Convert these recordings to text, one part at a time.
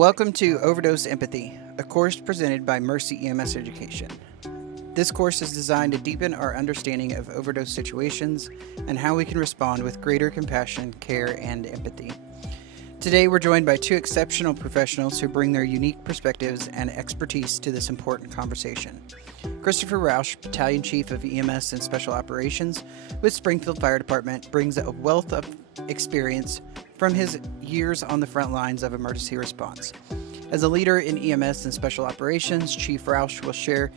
Welcome to Overdose Empathy, a course presented by Mercy EMS Education. This course is designed to deepen our understanding of overdose situations and how we can respond with greater compassion, care, and empathy. Today, we're joined by two exceptional professionals who bring their unique perspectives and expertise to this important conversation. Christopher Roush, Battalion Chief of EMS and Special Operations with Springfield Fire Department, brings a wealth of experience from his years on the front lines of emergency response. As a leader in EMS and Special Operations, Chief Roush will share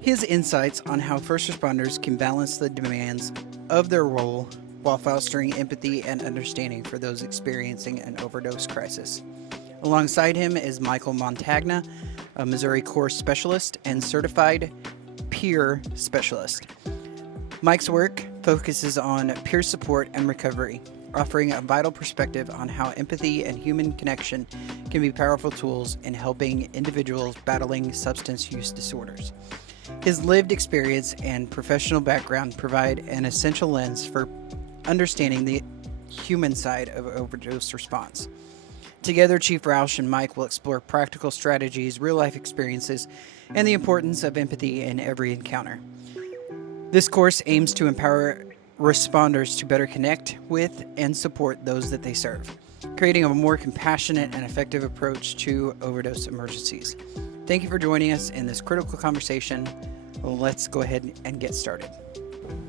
his insights on how first responders can balance the demands of their role while fostering empathy and understanding for those experiencing an overdose crisis. Alongside him is Michael Montagna, a Missouri Corps specialist and certified peer specialist. Mike's work focuses on peer support and recovery, offering a vital perspective on how empathy and human connection can be powerful tools in helping individuals battling substance use disorders. His lived experience and professional background provide an essential lens for understanding the human side of overdose response. Together, Chief Roush and Mike will explore practical strategies, real-life experiences, and the importance of empathy in every encounter. This course aims to empower responders to better connect with and support those that they serve, creating a more compassionate and effective approach to overdose emergencies. Thank you for joining us in this critical conversation. Let's go ahead and get started.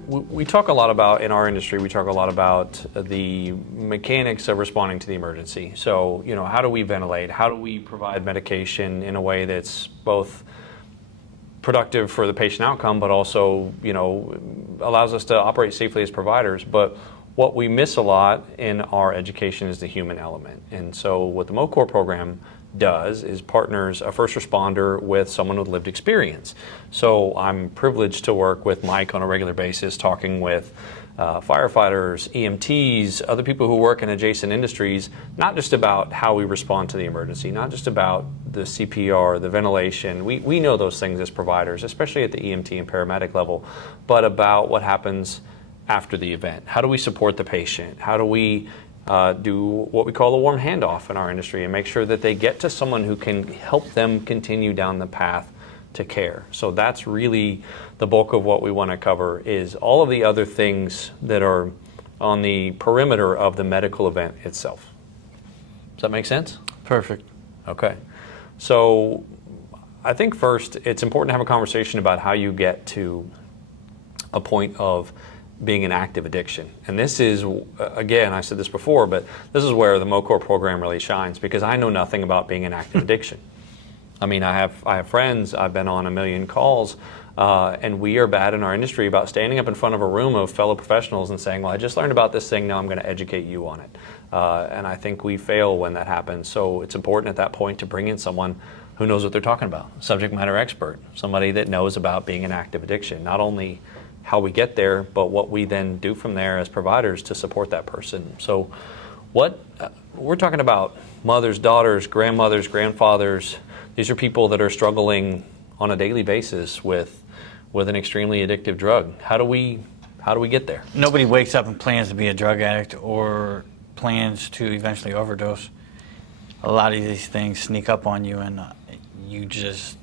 We talk a lot about, in our industry, we talk a lot about the mechanics of responding to the emergency. So, how do we ventilate? How do we provide medication in a way that's both productive for the patient outcome, but also, allows us to operate safely as providers. But what we miss a lot in our education is the human element. And so what the MOCOR program does is partners a first responder with someone with lived experience. So I'm privileged to work with Mike on a regular basis, talking with firefighters, EMTs, other people who work in adjacent industries, not just about how we respond to the emergency, not just about the CPR, the ventilation. We know those things as providers, especially at the EMT and paramedic level, but about what happens after the event. How do we support the patient? How do we do what we call a warm handoff in our industry and make sure that they get to someone who can help them continue down the path to care? So that's really the bulk of what we want to cover, is all of the other things that are on the perimeter of the medical event itself. Does that make sense? Perfect. Okay. So I think first it's important to have a conversation about how you get to a point of being an active addiction. And this is, again, I said this before, but this is where the MOCOR program really shines, because I know nothing about being an active addiction. I mean, I have friends, I've been on a million calls, and we are bad in our industry about standing up in front of a room of fellow professionals and saying, well, I just learned about this thing, now I'm going to educate you on it. And I think we fail when that happens. So it's important at that point to bring in someone who knows what they're talking about, subject matter expert, somebody that knows about being an active addiction, not only how we get there, but what we then do from there as providers to support that person. So we're talking about mothers, daughters, grandmothers, grandfathers. These are people that are struggling on a daily basis with an extremely addictive drug. How do we get there? Nobody wakes up and plans to be a drug addict or plans to eventually overdose. A lot of these things sneak up on you, and you just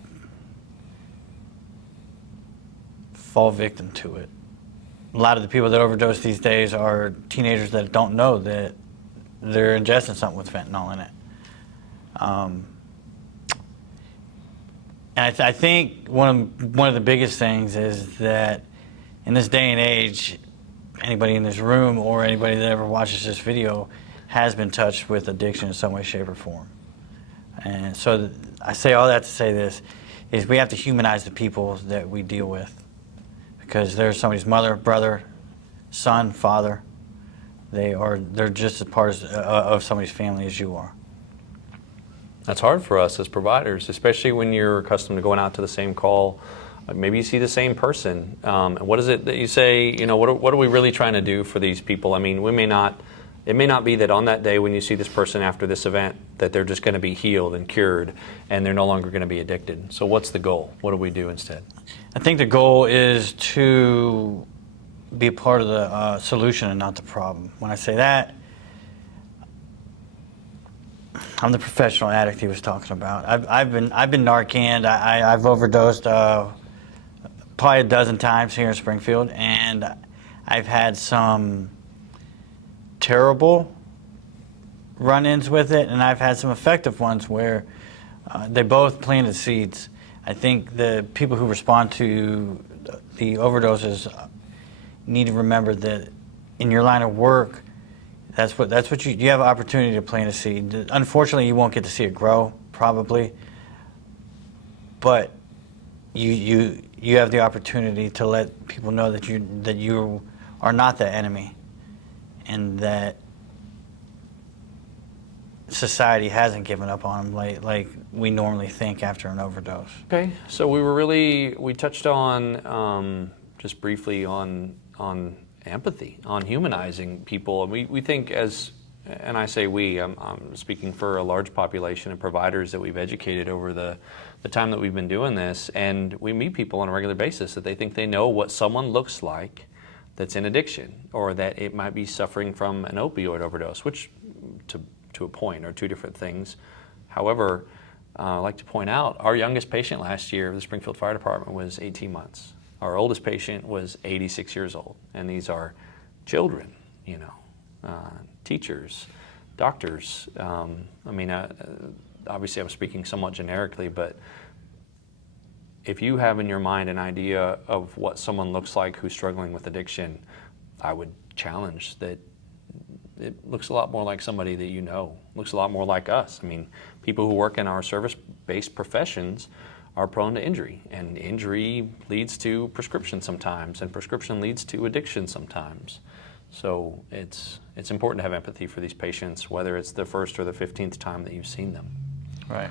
fall victim to it. A lot of the people that overdose these days are teenagers that don't know that they're ingesting something with fentanyl in it. And I think one of the biggest things is that in this day and age, anybody in this room or anybody that ever watches this video has been touched with addiction in some way, shape, or form. And so I say all that to say this, is we have to humanize the people that we deal with, because they're somebody's mother, brother, son, father. They're just as part of somebody's family as you are. That's hard for us as providers, especially when you're accustomed to going out to the same call. Maybe you see the same person. What is it that you say, what are we really trying to do for these people? I mean, it may not be that on that day when you see this person after this event that they're just going to be healed and cured and they're no longer going to be addicted. So what's the goal? What do we do instead? I think the goal is to be a part of the solution and not the problem. When I say that, I'm the professional addict he was talking about. I've been Narcaned. I've overdosed probably a dozen times here in Springfield, and I've had some terrible run-ins with it, and I've had some effective ones where they both planted seeds. I think the people who respond to the overdoses need to remember that in your line of work, that's what you have an opportunity to plant a seed. Unfortunately, you won't get to see it grow, probably, but you have the opportunity to let people know that you are not the enemy, and that society hasn't given up on them like we normally think after an overdose. Okay, so we touched on just briefly on empathy, on humanizing people, and we think and I say I'm speaking for a large population of providers that we've educated over the time that we've been doing this, and we meet people on a regular basis that they think they know what someone looks like that's in addiction, or that it might be suffering from an opioid overdose, which to a point are two different things. However, I'd like to point out our youngest patient last year of the Springfield Fire Department was 18 months. Our oldest patient was 86 years old, and these are children, teachers, doctors. Obviously I'm speaking somewhat generically, but if you have in your mind an idea of what someone looks like who's struggling with addiction, I would challenge that it looks a lot more like somebody that you know, looks a lot more like us. I mean, people who work in our service-based professions are prone to injury, and injury leads to prescription sometimes, and prescription leads to addiction sometimes. So it's important to have empathy for these patients, whether it's the first or the 15th time that you've seen them. Right.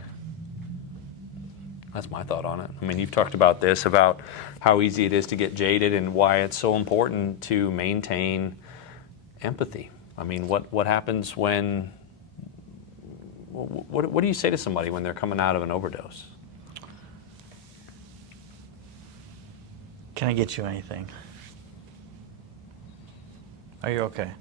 That's my thought on it. I mean, you've talked about this, about how easy it is to get jaded and why it's so important to maintain empathy. I mean, what happens when, what do you say to somebody when they're coming out of an overdose? Can I get you anything? Are you okay?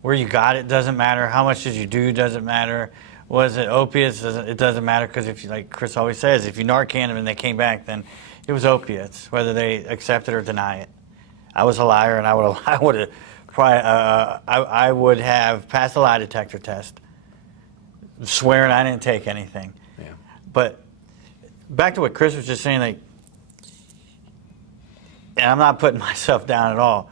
Where you got it doesn't matter. How much did you do doesn't matter. Was it opiates? It doesn't matter, because if you, like Chris always says, if you Narcan them and they came back, then it was opiates, whether they accept it or deny it. I was a liar, and I would have passed a lie detector test, swearing I didn't take anything. Yeah. But back to what Chris was just saying, like, and I'm not putting myself down at all,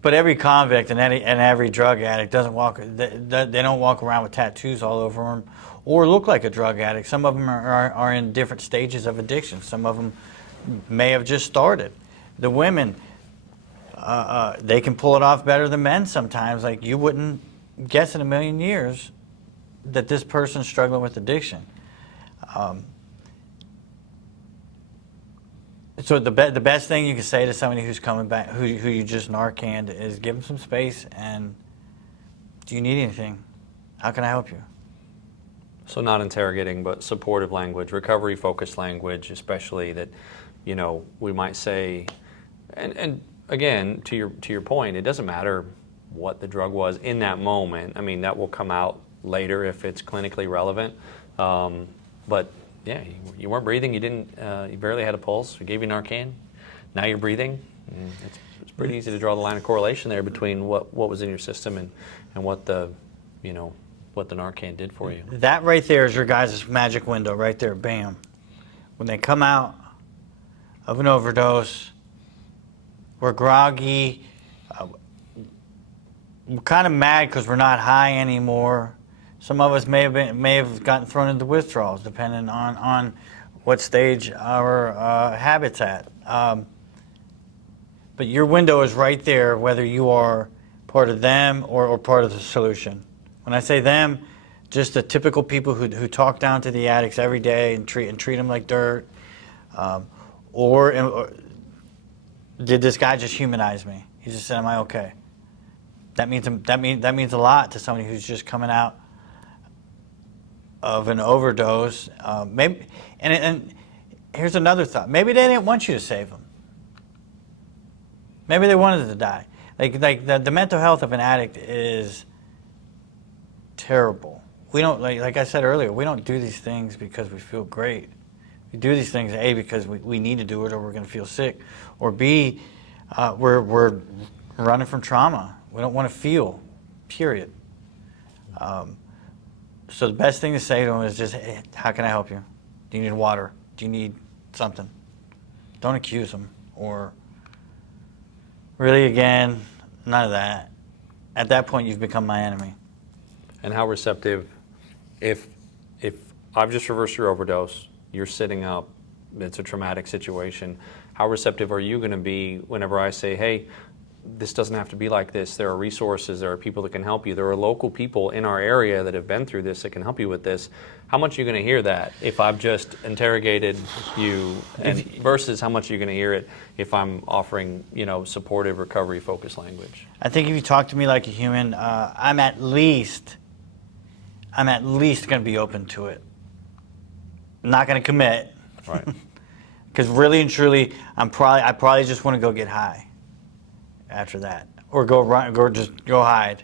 but every convict and every drug addict doesn't walk. They don't walk around with tattoos all over them, or look like a drug addict. Some of them are in different stages of addiction. Some of them may have just started. The women, they can pull it off better than men sometimes. Like, you wouldn't guess in a million years that this person's struggling with addiction. So the best thing you can say to somebody who's coming back, who you just Narcaned, is give them some space and, do you need anything? How can I help you? So not interrogating, but supportive language, recovery-focused language, especially that, we might say, and again, to your point, it doesn't matter what the drug was in that moment. I mean, that will come out later if it's clinically relevant. But yeah, you weren't breathing. You didn't. You barely had a pulse. We gave you Narcan. Now you're breathing. It's pretty easy to draw the line of correlation there between what was in your system and what the what the Narcan did for you. That right there is your guys' magic window right there. Bam. When they come out of an overdose, we're groggy. We're kind of mad because we're not high anymore. Some of us may have gotten thrown into withdrawals, depending on what stage our habit's at. But your window is right there, whether you are part of them or part of the solution. When I say them, just the typical people who talk down to the addicts every day and treat them like dirt, or did this guy just humanize me? He just said, "Am I okay?" That means a lot to somebody who's just coming out of an overdose. Maybe, and here's another thought. Maybe they didn't want you to save them. Maybe they wanted to die. Like the mental health of an addict is terrible. We don't, like I said earlier, we don't do these things because we feel great. We do these things, A, because we need to do it or we're going to feel sick, or B, we're running from trauma. We don't want to feel, period. So the best thing to say to them is just, hey, how can I help you? Do you need water? Do you need something? Don't accuse them, or really, again, none of that. At that point, you've become my enemy. And how receptive, if I've just reversed your overdose, you're sitting up, it's a traumatic situation, how receptive are you going to be whenever I say, hey, this doesn't have to be like this, there are resources, there are people that can help you, there are local people in our area that have been through this that can help you with this? How much are you going to hear that if I've just interrogated you, and versus how much are you going to hear it if I'm offering, supportive, recovery-focused language? I think if you talk to me like a human, I'm at least going to be open to it. I'm not going to commit. Right. Because really and truly, I probably just want to go get high after that, or just go hide.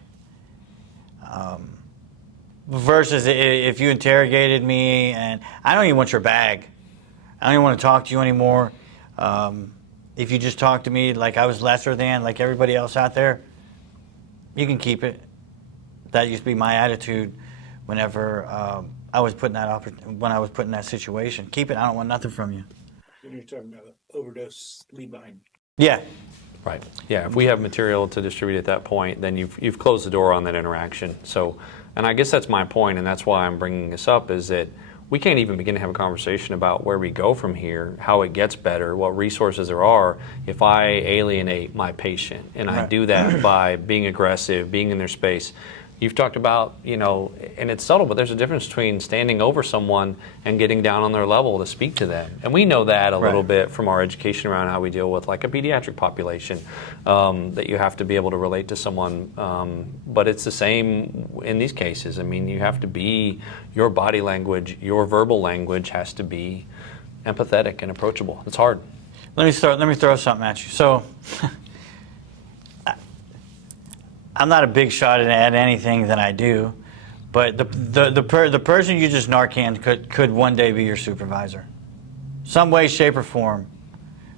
Versus if you interrogated me and I don't even want your bag, I don't even want to talk to you anymore. If you just talk to me like I was lesser than, like everybody else out there, you can keep it. That used to be my attitude whenever I was put in that situation. Keep it. I don't want nothing from you. You're talking about overdose leave behind. Yeah. Right. Yeah. If we have material to distribute at that point, then you've closed the door on that interaction. So, and I guess that's my point, and that's why I'm bringing this up, is that we can't even begin to have a conversation about where we go from here, how it gets better, what resources there are, if I alienate my patient. And I do that by being aggressive, being in their space. You've talked about, and it's subtle, but there's a difference between standing over someone and getting down on their level to speak to them. And we know that a little bit from our education around how we deal with like a pediatric population, that you have to be able to relate to someone. But it's the same in these cases. I mean, you have to be, your body language, your verbal language has to be empathetic and approachable. It's hard. Let me throw something at you. So I'm not a big shot at anything that I do, but the person you just Narcan could one day be your supervisor. Some way, shape, or form.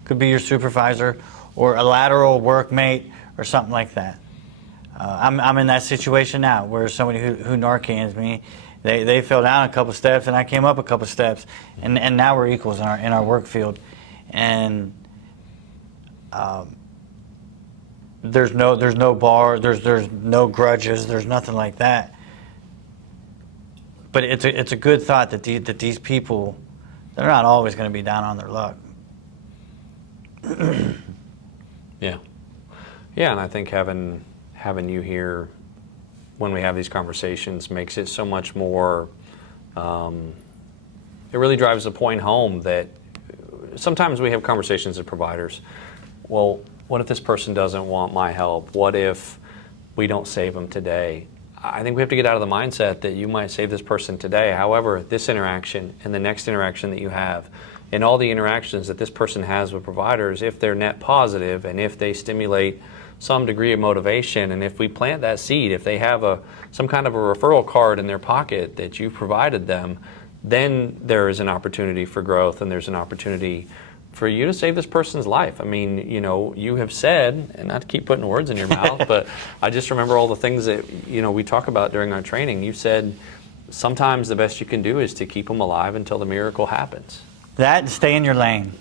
Could be your supervisor or a lateral workmate or something like that. I'm in that situation now where somebody who Narcans me, they fell down a couple steps and I came up a couple steps, and now we're equals in our work field. And there's no bar, there's no grudges, there's nothing like that. But it's a good thought that these people, they're not always going to be down on their luck. Yeah, and I think having you here when we have these conversations makes it so much more. It really drives the point home that sometimes we have conversations as providers. Well, what if this person doesn't want my help? What if we don't save them today? I think we have to get out of the mindset that you might save this person today. However, this interaction and the next interaction that you have and all the interactions that this person has with providers, if they're net positive and if they stimulate some degree of motivation, and if we plant that seed, if they have some kind of a referral card in their pocket that you've provided them, then there is an opportunity for growth and there's an opportunity for you to save this person's life. I mean, you have said, and not to keep putting words in your mouth, but I just remember all the things that, we talk about during our training. You said sometimes the best you can do is to keep them alive until the miracle happens. That and stay in your lane.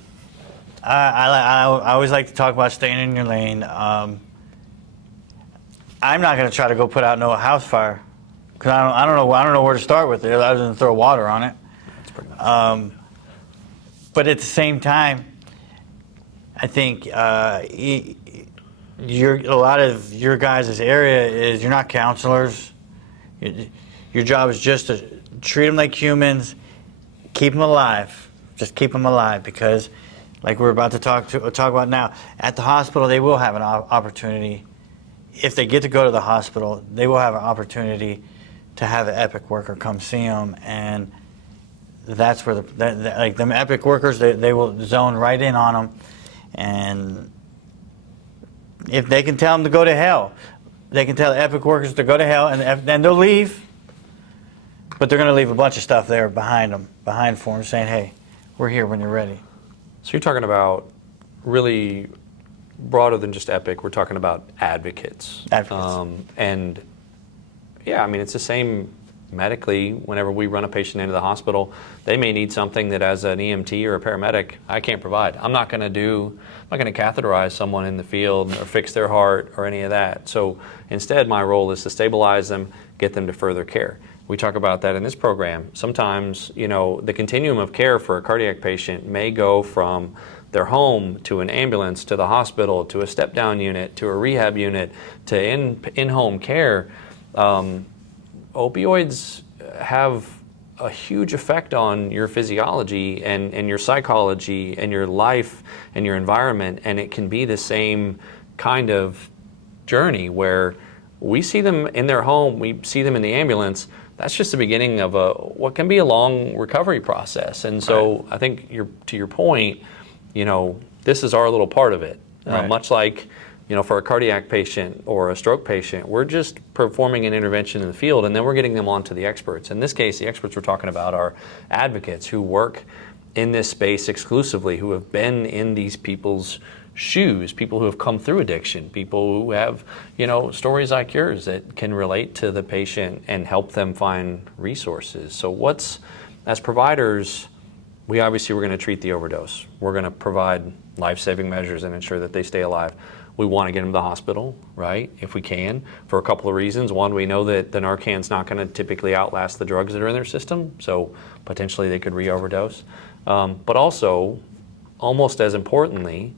I always like to talk about staying in your lane. I'm not going to try to go put out no house fire because I don't know where to start with it other than throw water on it. That's pretty much But at the same time, I think a lot of your guys' area is you're not counselors. Your job is just to treat them like humans, keep them alive. Just keep them alive, because like we're about to talk about now, at the hospital they will have an opportunity. If they get to go to the hospital, they will have an opportunity to have an epic worker come see them, and that's where like them epic workers, they will zone right in on them, and if they can tell them to go to hell, they can tell the epic workers to go to hell, and then they'll leave. But they're going to leave a bunch of stuff there behind for them, saying, hey, we're here when you're ready. So you're talking about really broader than just Epic. We're talking about advocates. And yeah, I mean, it's the same medically. Whenever we run a patient into the hospital, they may need something that as an EMT or a paramedic, I can't provide. I'm not going to catheterize someone in the field or fix their heart or any of that. So instead, my role is to stabilize them, get them to further care. We talk about that in this program. Sometimes, the continuum of care for a cardiac patient may go from their home to an ambulance to the hospital to a step-down unit to a rehab unit to in-home care. Opioids have a huge effect on your physiology and your psychology and your life and your environment, and it can be the same kind of journey where we see them in their home, we see them in the ambulance. That's just the beginning of what can be a long recovery process. And so right. I think to your point, this is our little part of it. Right. Much like, for a cardiac patient or a stroke patient, we're just performing an intervention in the field, and then we're getting them on to the experts. In this case, the experts we're talking about are advocates who work in this space exclusively, who have been in these people's shoes, people who have come through addiction, people who have, stories like yours that can relate to the patient and help them find resources. So as providers, we're going to treat the overdose. We're going to provide life-saving measures and ensure that they stay alive. We want to get them to the hospital, right, if we can, for a couple of reasons. One, we know that the Narcan's not going to typically outlast the drugs that are in their system, so potentially they could re-overdose. But also, almost as importantly,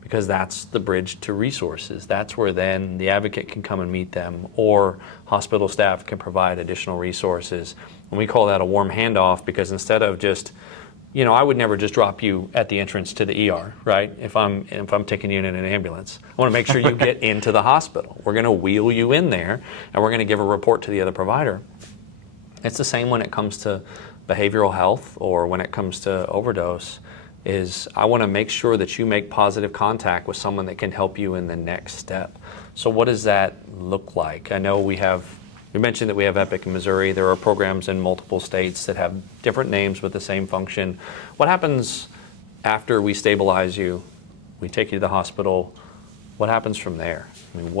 because that's the bridge to resources. That's where then the advocate can come and meet them, or hospital staff can provide additional resources. And we call that a warm handoff, because instead of just, I would never just drop you at the entrance to the ER, right? If I'm taking you in an ambulance, I want to make sure you get into the hospital. We're going to wheel you in there, and we're going to give a report to the other provider. It's the same when it comes to behavioral health or when it comes to overdose. I want to make sure that you make positive contact with someone that can help you in the next step. So what does that look like? I know we mentioned that we have Epic in Missouri. There are programs in multiple states that have different names with the same function. What happens after we stabilize you, we take you to the hospital? What happens from there? I mean,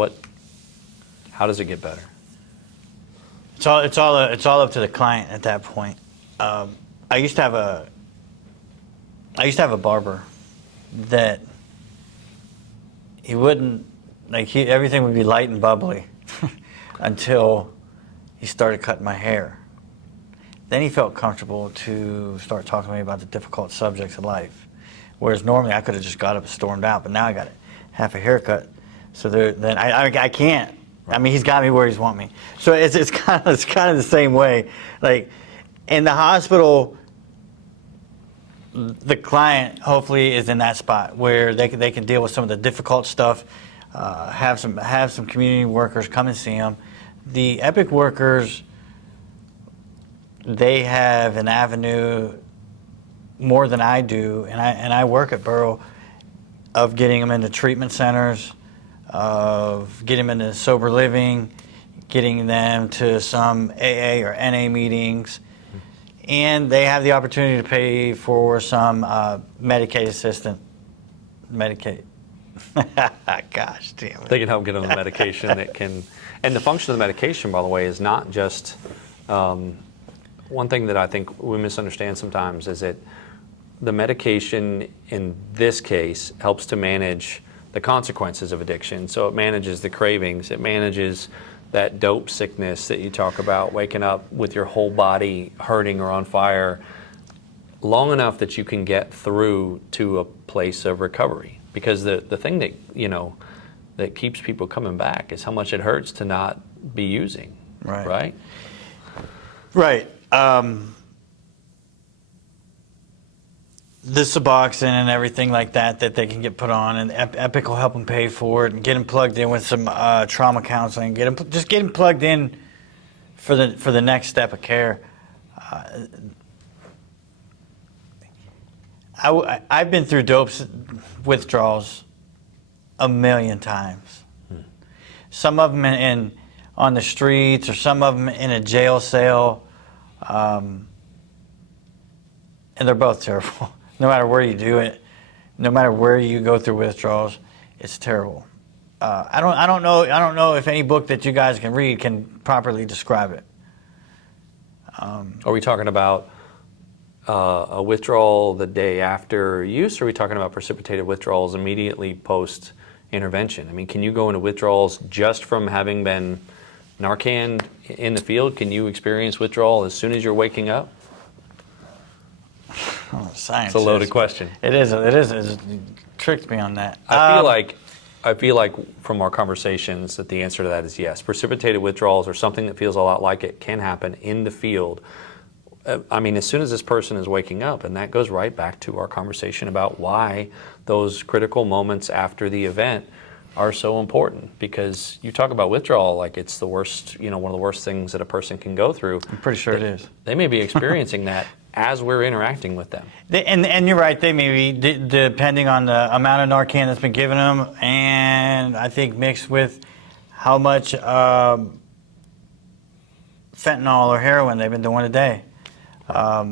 how does it get better? It's all up to the client at that point. I used to have a barber that he wouldn't, everything would be light and bubbly until he started cutting my hair. Then he felt comfortable to start talking to me about the difficult subjects of life. Whereas normally I could have just got up and stormed out, but now I got half a haircut. So then I can't. I mean, he's got me where he's want me. So it's kind of the same way. Like in the hospital, the client hopefully is in that spot where they can deal with some of the difficult stuff. Have some community workers come and see them. The Epic workers, they have an avenue more than I do, and I work at Borough, of getting them into treatment centers, of getting them into sober living, getting them to some AA or NA meetings, and they have the opportunity to pay for some Medicaid assistant. Medicaid. Gosh damn it. They can help get on the medication that can, and the function of the medication, by the way, is not just, one thing that I think we misunderstand sometimes is that the medication in this case helps to manage the consequences of addiction. So it manages the cravings, it manages that dope sickness that you talk about, waking up with your whole body hurting or on fire, long enough that you can get through to a place of recovery. Because the thing that, that keeps people coming back is how much it hurts to not be using, right? Right. The Suboxone and everything like that they can get put on, and Epic will help them pay for it and get them plugged in with some trauma counseling. Get them plugged in for the next step of care. I've been through dope withdrawals a million times. Some of them on the streets, or some of them in a jail cell. And they're both terrible. No matter where you do it, no matter where you go through withdrawals, it's terrible. I don't know if any book that you guys can read can properly describe it. Are we talking about a withdrawal the day after use, or are we talking about precipitated withdrawals immediately post intervention? I mean, can you go into withdrawals just from having been Narcan in the field? Can you experience withdrawal as soon as you're waking up? Oh, science. It's a loaded question. It is. It tricked me on that. I feel like from our conversations that the answer to that is yes. Precipitated withdrawals or something that feels a lot like it can happen in the field. I mean, as soon as this person is waking up, and that goes right back to our conversation about why those critical moments after the event are so important, because you talk about withdrawal like it's the worst, one of the worst things that a person can go through. I'm pretty sure it is. They may be experiencing that as we're interacting with them. And you're right, they may be, depending on the amount of Narcan that's been given them, and I think mixed with how much fentanyl or heroin they've been doing a day. I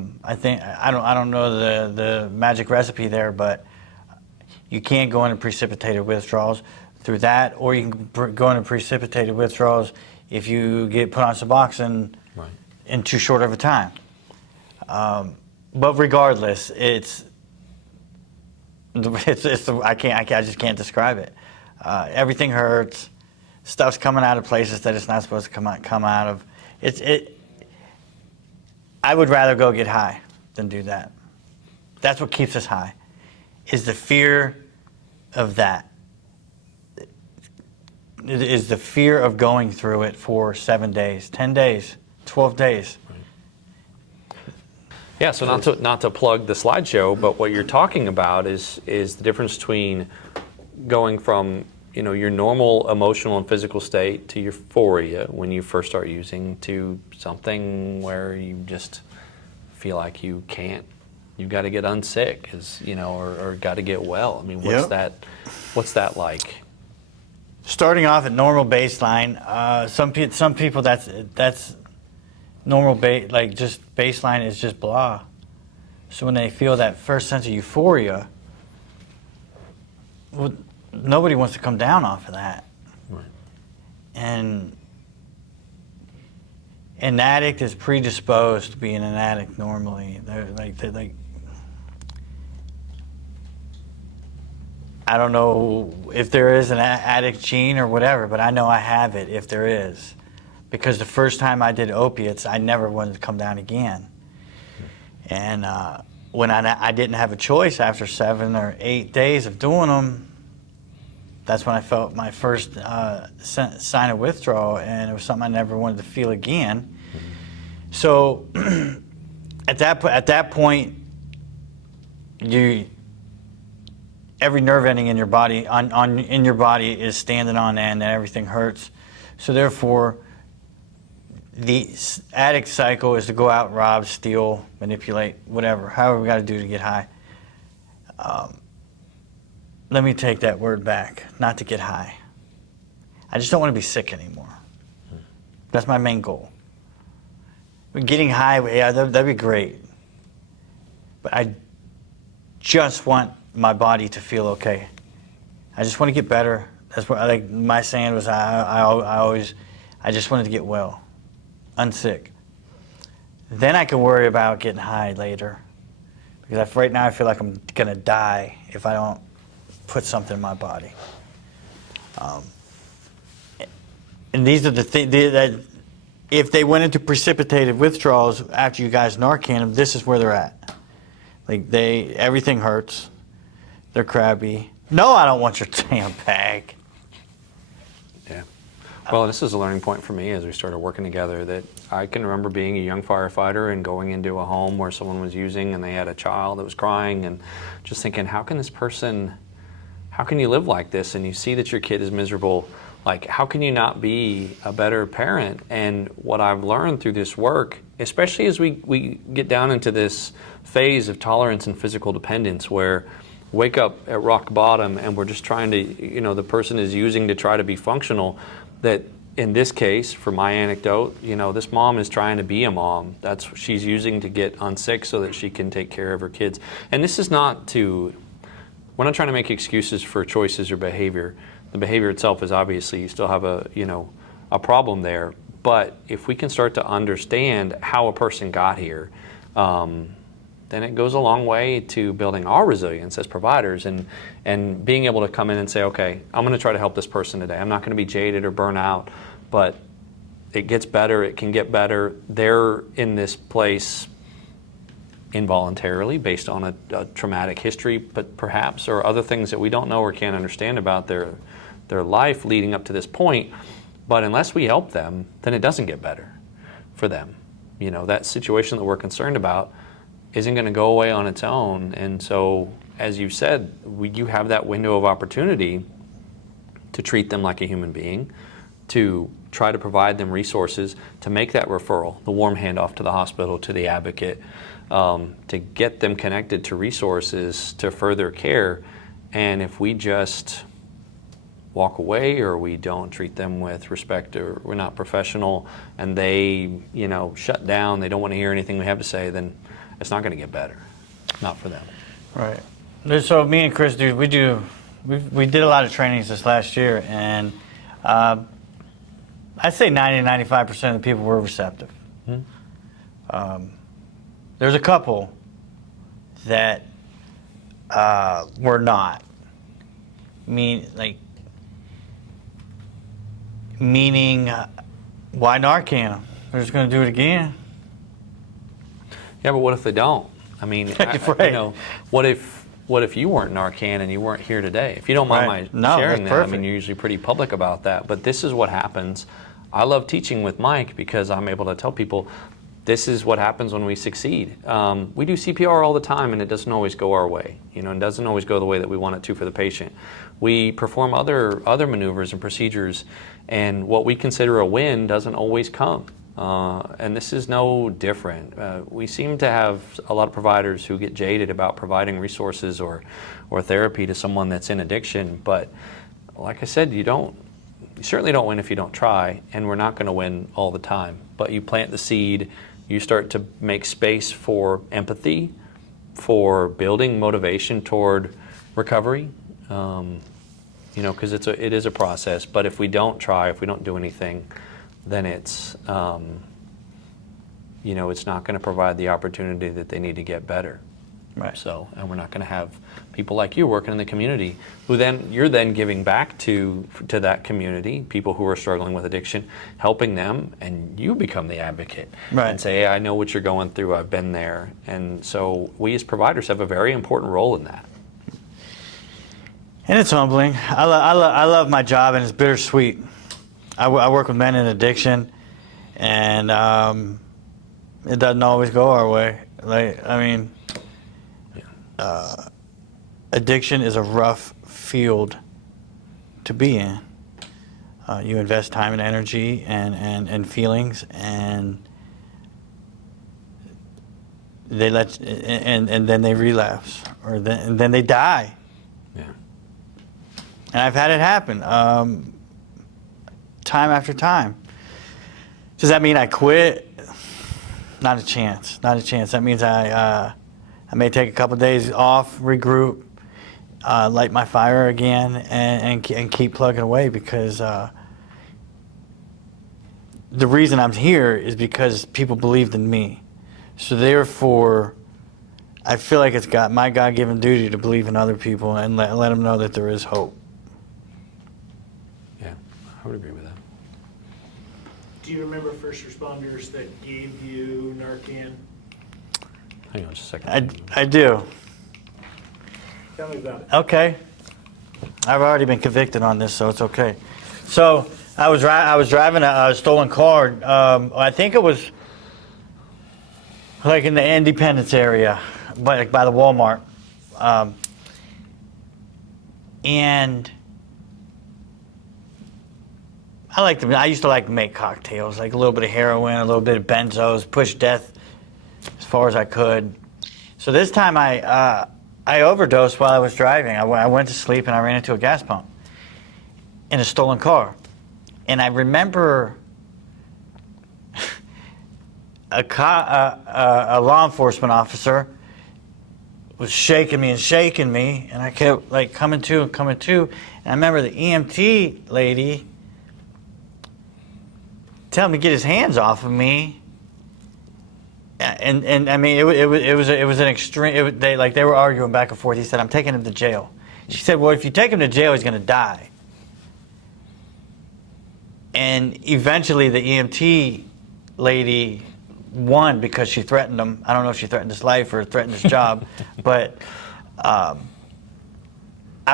don't know the magic recipe there, but you can't go into precipitated withdrawals through that, or you can go into precipitated withdrawals if you get put on Suboxone in too short of a time. But regardless, I just can't describe it. Everything hurts. Stuff's coming out of places that it's not supposed to come out of. I would rather go get high than do that. That's what keeps us high, is the fear of that. It is the fear of going through it for 7 days, 10 days, 12 days. Yeah, so not to plug the slideshow, but what you're talking about is the difference between going from your normal emotional and physical state to euphoria when you first start using, to something where you just feel like you've got to get unsick, or got to get well. I mean, what's that like? Starting off at normal baseline, some people that's normal just baseline is just blah. So when they feel that first sense of euphoria, nobody wants to come down off of that. Right. And an addict is predisposed to being an addict normally. I don't know if there is an addict gene or whatever, but I know I have it if there is. Because the first time I did opiates, I never wanted to come down again. And when I didn't have a choice after 7 or 8 days of doing them, that's when I felt my first sign of withdrawal, and it was something I never wanted to feel again. So at that point, every nerve ending in your body in your body is standing on end, and everything hurts. So therefore, the addict cycle is to go out, rob, steal, manipulate, whatever, however we got to do to get high. Let me take that word back, not to get high. I just don't want to be sick anymore. That's my main goal. Getting high, yeah, that'd be great. But I just want my body to feel okay. I just want to get better. That's what my saying was. I just wanted to get well, unsick. Then I can worry about getting high later, because right now I feel like I'm gonna die if I don't put something in my body. And these are the things that if they went into precipitated withdrawals after you guys Narcan them, this is where they're at. Everything hurts. They're crabby. No, I don't want your damn bag. Yeah. Well, this is a learning point for me as we started working together, that I can remember being a young firefighter and going into a home where someone was using and they had a child that was crying, and just thinking, how can you live like this? And you see that your kid is miserable. Like, how can you not be a better parent? And what I've learned through this work, especially as we get down into this phase of tolerance and physical dependence, where wake up at rock bottom and we're just trying to, the person is using to try to be functional, that in this case, for my anecdote, this mom is trying to be a mom. That's what she's using to get unsick so that she can take care of her kids. And this is we're not trying to make excuses for choices or behavior. The behavior itself is obviously, you still have a problem there. But if we can start to understand how a person got here, then it goes a long way to building our resilience as providers and being able to come in and say, okay, I'm going to try to help this person today. I'm not going to be jaded or burn out, but it gets better, it can get better. They're in this place involuntarily based on a traumatic history, but perhaps, or other things that we don't know or can't understand about their life leading up to this point. But unless we help them, then it doesn't get better for them. That situation that we're concerned about isn't going to go away on its own. And so, as you said, you have that window of opportunity to treat them like a human being, to try to provide them resources, to make that referral, the warm handoff to the hospital, to the advocate, to get them connected to resources to further care. And if we just walk away, or we don't treat them with respect, or we're not professional, and they, shut down, they don't want to hear anything we have to say, then it's not going to get better. Not for them. Right. So me and Chris we did a lot of trainings this last year, and I'd say 90-95% of the people were receptive. Mm-hmm. There's a couple that were not. Meaning, why Narcan? They're just going to do it again. Yeah, but what if they don't? I mean, right. What if you weren't Narcan and you weren't here today? If you don't mind my sharing that, perfect. I mean, you're usually pretty public about that. But this is what happens. I love teaching with Mike because I'm able to tell people this is what happens when we succeed. We do CPR all the time, and it doesn't always go our way. It doesn't always go the way that we want it to for the patient. We perform other maneuvers and procedures, and what we consider a win doesn't always come. And this is no different. We seem to have a lot of providers who get jaded about providing resources or therapy to someone that's in addiction. But like I said, you certainly don't win if you don't try, and we're not going to win all the time. But you plant the seed, you start to make space for empathy, for building motivation toward recovery, because it is a process. But if we don't try, if we don't do anything, then it's not going to provide the opportunity that they need to get better. Right. So, and we're not going to have people like you working in the community who you're then giving back to that community, people who are struggling with addiction, helping them, and you become the advocate. Right. And say, hey, I know what you're going through, I've been there. And so we as providers have a very important role in that. And it's humbling. I love my job, and it's bittersweet. I work with men in addiction, and it doesn't always go our way. Addiction is a rough field to be in. You invest time and energy and feelings, and and then they relapse, and then they die. Yeah. And I've had it happen time after time. Does that mean I quit? Not a chance. Not a chance. That means I may take a couple of days off, regroup, light my fire again, and keep plugging away, because the reason I'm here is because people believed in me. So therefore, I feel like it's my God-given duty to believe in other people and let them know that there is hope. Yeah, I would agree with that. Do you remember first responders that gave you Narcan? Hang on just a second. I do. Tell me about it. Okay. I've already been convicted on this, so it's okay. So I was driving a stolen car. I think it was like in the Independence area, by the Walmart, and I used to like to make cocktails, like a little bit of heroin, a little bit of benzos, push death as far as I could. So this time I overdosed while I was driving. I went to sleep and I ran into a gas pump in a stolen car. And I remember a law enforcement officer was shaking me, and I kept like coming to. And I remember the EMT lady telling me to get his hands off of me. And I mean, it was an extreme. They were arguing back and forth. He said, "I'm taking him to jail." She said, "Well, if you take him to jail, he's going to die." And eventually, the EMT lady won because she threatened him. I don't know if she threatened his life or threatened his job, but I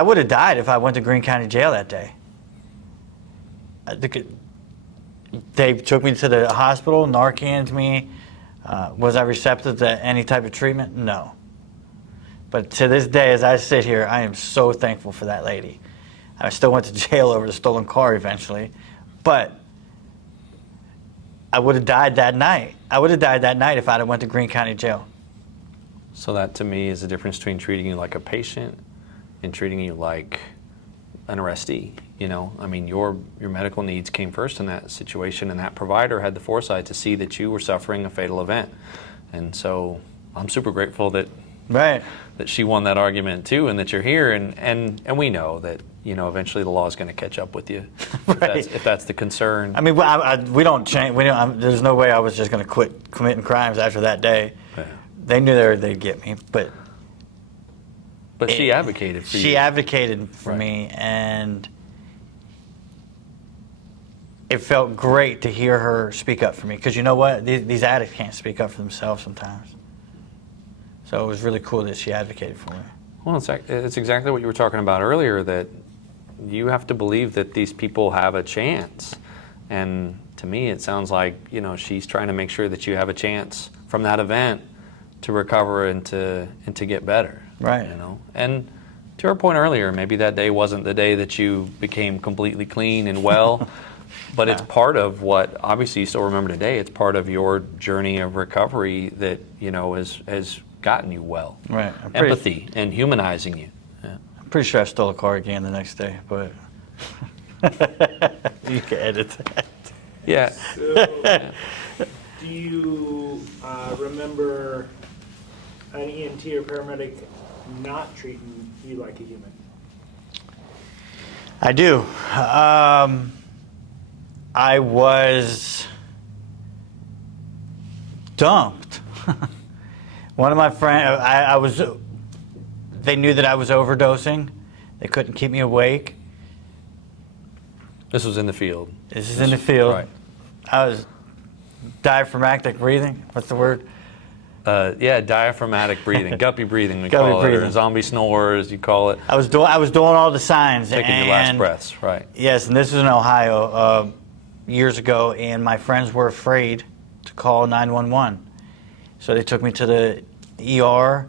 would have died if I went to Greene County Jail that day. They took me to the hospital, Narcaned me. Was I receptive to any type of treatment? No. But to this day, as I sit here, I am so thankful for that lady. I still went to jail over the stolen car eventually, but I would have died that night. I would have died that night if I'd have went to Greene County Jail. So that to me is the difference between treating you like a patient and treating you like an arrestee. You know, I mean, your medical needs came first in that situation, and that provider had the foresight to see that you were suffering a fatal event. And so I'm super grateful that Right. that she won that argument too, and that you're here, and we know that, you know, eventually the law is going to catch up with you Right. if that's the concern. I mean, we don't change. There's no way I was just going to quit committing crimes after that day. Yeah. They knew they'd get me, but she advocated for you. She advocated for Right. me, and it felt great to hear her speak up for me. Because you know what? These addicts can't speak up for themselves sometimes. So it was really cool that she advocated for me. Well, it's exactly what you were talking about earlier, that you have to believe that these people have a chance. And to me, it sounds like, you know, she's trying to make sure that you have a chance from that event to recover and to get better. Right. You know, and to her point earlier, maybe that day wasn't the day that you became completely clean and well, but it's part of what, obviously you still remember today, it's part of your journey of recovery that, you know, has gotten you well. Right. Empathy and humanizing you. Yeah. I'm pretty sure I stole a car again the next day, but you can edit that. Yeah. So, do you remember an EMT or paramedic not treating you like a human? I do. I was dumped. One of my friends, they knew that I was overdosing. They couldn't keep me awake. This was in the field. This is in the field. Right. I was diaphragmatic breathing. What's the word? Yeah, diaphragmatic breathing, guppy breathing, we Guppy call it, or breathing. zombie snores, you call it. I was doing all the signs. Taking your last breaths, right. Yes, and this was in Ohio years ago, and my friends were afraid to call 911. So they took me to the ER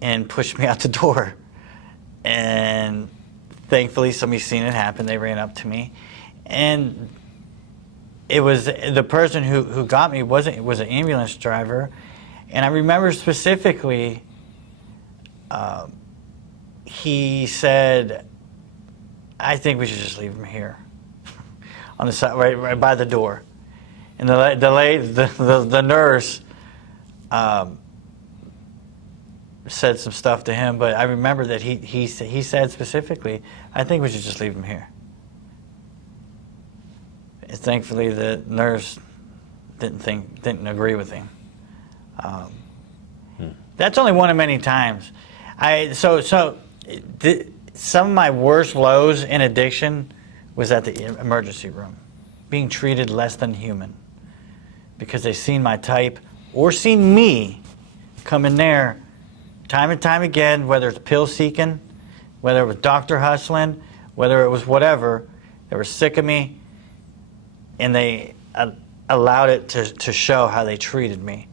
and pushed me out the door. And thankfully, somebody seen it happen. They ran up to me. And it was the person who got me was an ambulance driver. And I remember specifically, he said, "I think we should just leave him here on the side, right by the door." And the nurse said some stuff to him, but I remember that he said specifically, "I think we should just leave him here." And thankfully, the nurse didn't agree with him. That's only one of many times. Some of my worst lows in addiction was at the emergency room, being treated less than human, because they seen my type or seen me come in there time and time again, whether it's pill seeking, whether it was doctor hustling, whether it was whatever. They were sick of me, and they allowed it to show how they treated me.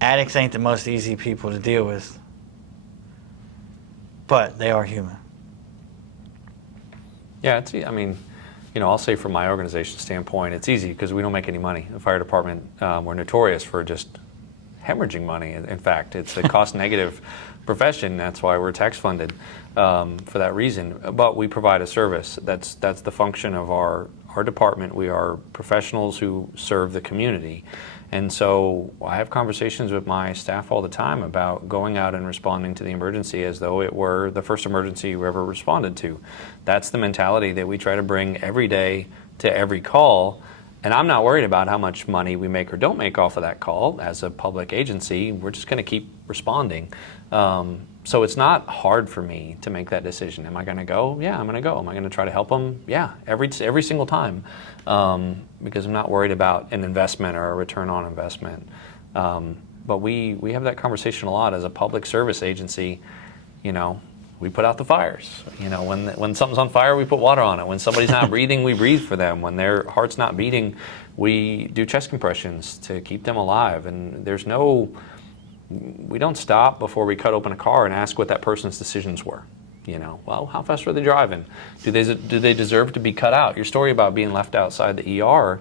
Addicts ain't the most easy people to deal with, but they are human. Yeah, I mean, you know, I'll say from my organization standpoint, it's easy because we don't make any money. The fire department, we're notorious for just hemorrhaging money. In fact, it's a cost-negative profession. That's why we're tax-funded for that reason. But we provide a service. That's the function of our department. We are professionals who serve the community. And so I have conversations with my staff all the time about going out and responding to the emergency as though it were the first emergency we ever responded to. That's the mentality that we try to bring every day to every call. And I'm not worried about how much money we make or don't make off of that call. As a public agency, we're just going to keep responding. So it's not hard for me to make that decision. Am I going to go? Yeah, I'm going to go. Am I going to try to help them? Yeah, every single time, because I'm not worried about an investment or a return on investment. But we have that conversation a lot as a public service agency. You know, we put out the fires. You know, when something's on fire, we put water on it. When somebody's not breathing, we breathe for them. When their heart's not beating, we do chest compressions to keep them alive. And we don't stop before we cut open a car and ask what that person's decisions were. You know, well, how fast were they driving? Do they deserve to be cut out? Your story about being left outside the ER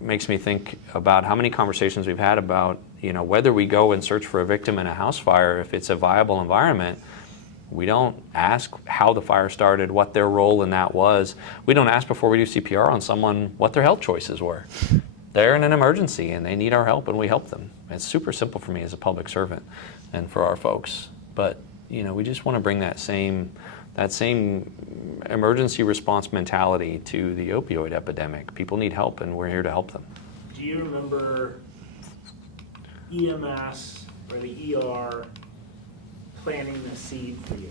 makes me think about how many conversations we've had about, you know, whether we go and search for a victim in a house fire, if it's a viable environment. We don't ask how the fire started, what their role in that was. We don't ask before we do CPR on someone what their health choices were. They're in an emergency and they need our help and we help them. It's super simple for me as a public servant and for our folks. But, you know, we just want to bring that same emergency response mentality to the opioid epidemic. People need help and we're here to help them. Do you remember EMS or the ER planting the seed for you?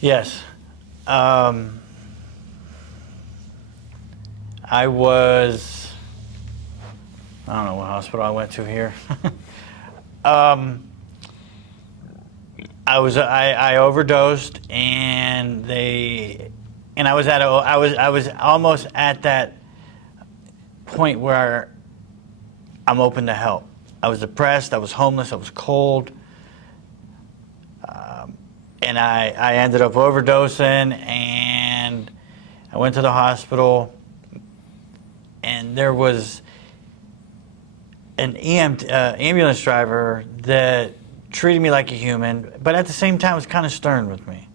Yes. I don't know what hospital I went to here. I overdosed and I was almost at that point where I'm open to help. I was depressed, I was homeless, I was cold, and I ended up overdosing, and I went to the hospital, and there was an ambulance driver that treated me like a human, but at the same time was kind of stern with me.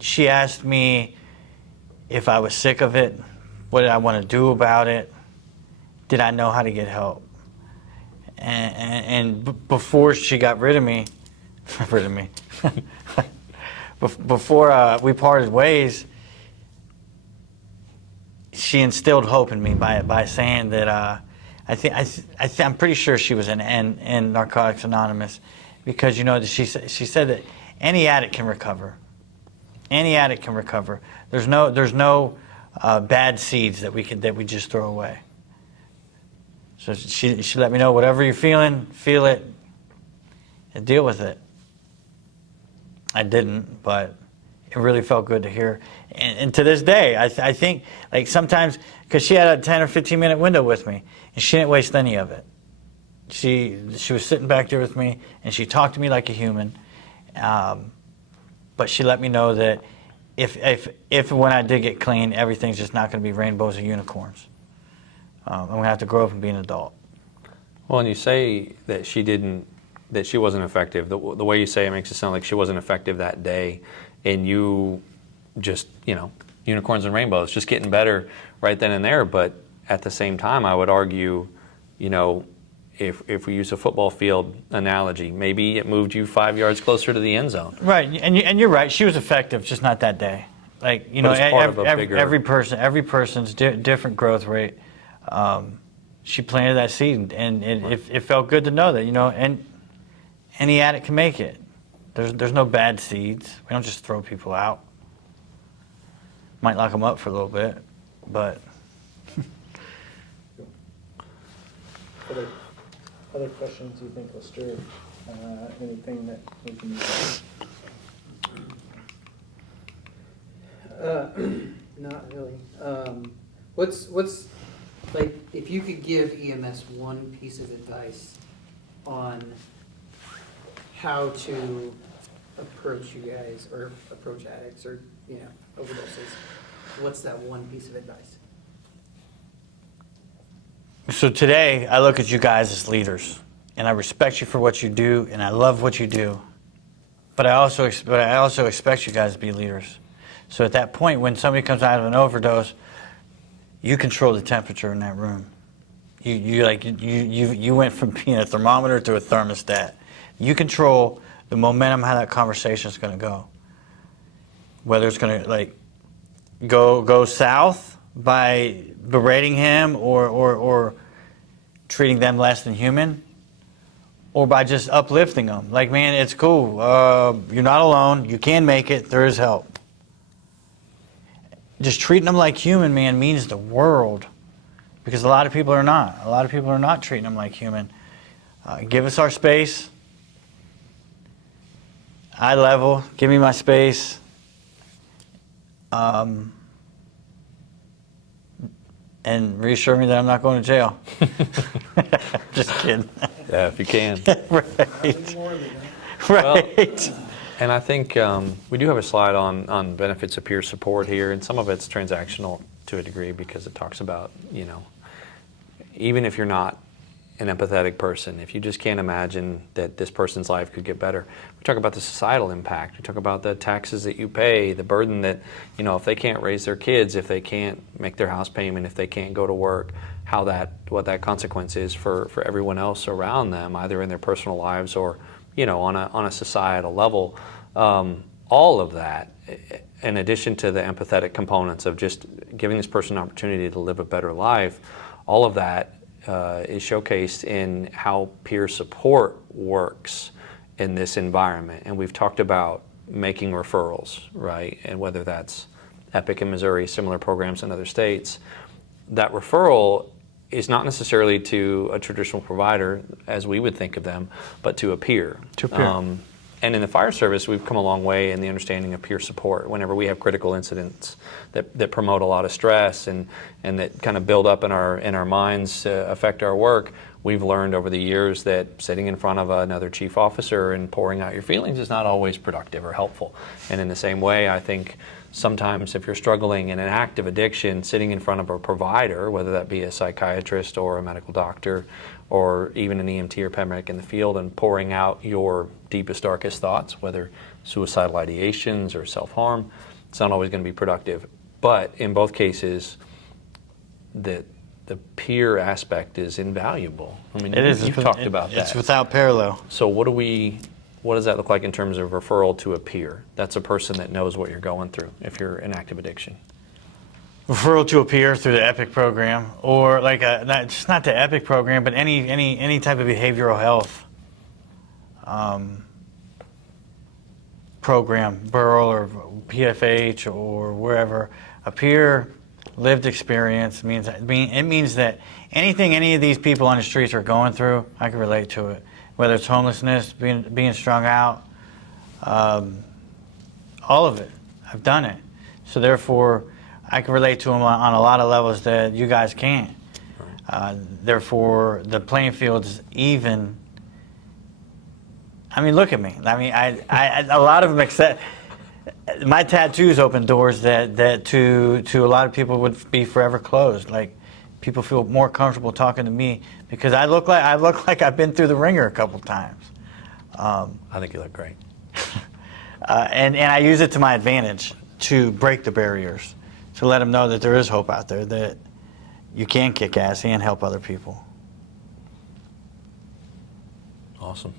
She asked me if I was sick of it, what did I want to do about it, did I know how to get help? And before she got rid of me, before we parted ways, she instilled hope in me by saying that I'm pretty sure she was in Narcotics Anonymous, because you know she said that any addict can recover. Any addict can recover. There's no bad seeds that we just throw away. So she let me know, whatever you're feeling, feel it, and deal with it. I didn't, but it really felt good to hear. And to this day, I think, like sometimes, because she had a 10 or 15 minute window with me, and she didn't waste any of it. She was sitting back there with me, and she talked to me like a human. But she let me know that if when I did get clean, everything's just not going to be rainbows and unicorns. I'm going to have to grow up and be an adult. Well, and you say that she wasn't effective. The way you say it makes it sound like she wasn't effective that day, and you just, you know, unicorns and rainbows, just getting better right then and there. But at the same time, I would argue, you know, if we use a football field analogy, maybe it moved you 5 yards closer to the end zone. Right, and you're right. She was effective, just not that day. Like, you know, every person's different growth rate. She planted that seed, and it felt good to know that, you know, and any addict can make it. There's no bad seeds. We don't just throw people out. Might lock them up for a little bit, but. Other questions you think will stir anything that we can Not really. What's like, if you could give EMS one piece of advice on how to approach you guys or approach addicts or, you know, overdoses, what's that one piece of advice? So today, I look at you guys as leaders, and I respect you for what you do, and I love what you do. But I also expect you guys to be leaders. So at that point, when somebody comes out of an overdose, you control the temperature in that room. You went from being a thermometer to a thermostat. You control the momentum, how that conversation is going to go. Whether it's going to like go south by berating him or treating them less than human, or by just uplifting them. Like, man, it's cool. You're not alone. You can make it. There is help. Just treating them like human, man, means the world. Because a lot of people are not. A lot of people are not treating them like human. Give us our space. Eye level. Give me my space. And reassure me that I'm not going to jail. Just kidding. Yeah, if you can. Right. Right. And I think we do have a slide on benefits of peer support here, and some of it's transactional to a degree because it talks about, even if you're not an empathetic person, if you just can't imagine that this person's life could get better. We talk about the societal impact. We talk about the taxes that you pay, the burden that, if they can't raise their kids, if they can't make their house payment, if they can't go to work, what that consequence is for everyone else around them, either in their personal lives or, on a societal level. All of that, in addition to the empathetic components of just giving this person an opportunity to live a better life, all of that is showcased in how peer support works in this environment. And we've talked about making referrals, right? And whether that's EPIC in Missouri, similar programs in other states, that referral is not necessarily to a traditional provider as we would think of them, but to a peer. To a peer. And in the fire service, we've come a long way in the understanding of peer support. Whenever we have critical incidents that promote a lot of stress and that kind of build up in our minds to affect our work, we've learned over the years that sitting in front of another chief officer and pouring out your feelings is not always productive or helpful. And in the same way, I think sometimes if you're struggling in an active addiction, sitting in front of a provider, whether that be a psychiatrist or a medical doctor or even an EMT or paramedic in the field, and pouring out your deepest, darkest thoughts, whether suicidal ideations or self-harm, it's not always going to be productive. But in both cases, the peer aspect is invaluable. I mean, you've talked about that. It's without parallel. So what does that look like in terms of referral to a peer? That's a person that knows what you're going through if you're in active addiction. Referral to a peer through the EPIC program, or like not the EPIC program, but any type of behavioral health program, Burl or PFH or wherever. A peer lived experience means that anything any of these people on the streets are going through, I can relate to it. Whether it's homelessness, being strung out, all of it. I've done it. So therefore, I can relate to them on a lot of levels that you guys can't. Therefore, the playing field is even. I mean, look at me. I mean, I a lot of them accept. My tattoos open doors that to a lot of people would be forever closed. Like, people feel more comfortable talking to me because I look like I've been through the ringer a couple times. I think you look great. And I use it to my advantage to break the barriers, to let them know that there is hope out there, that you can kick ass and help other people. Awesome.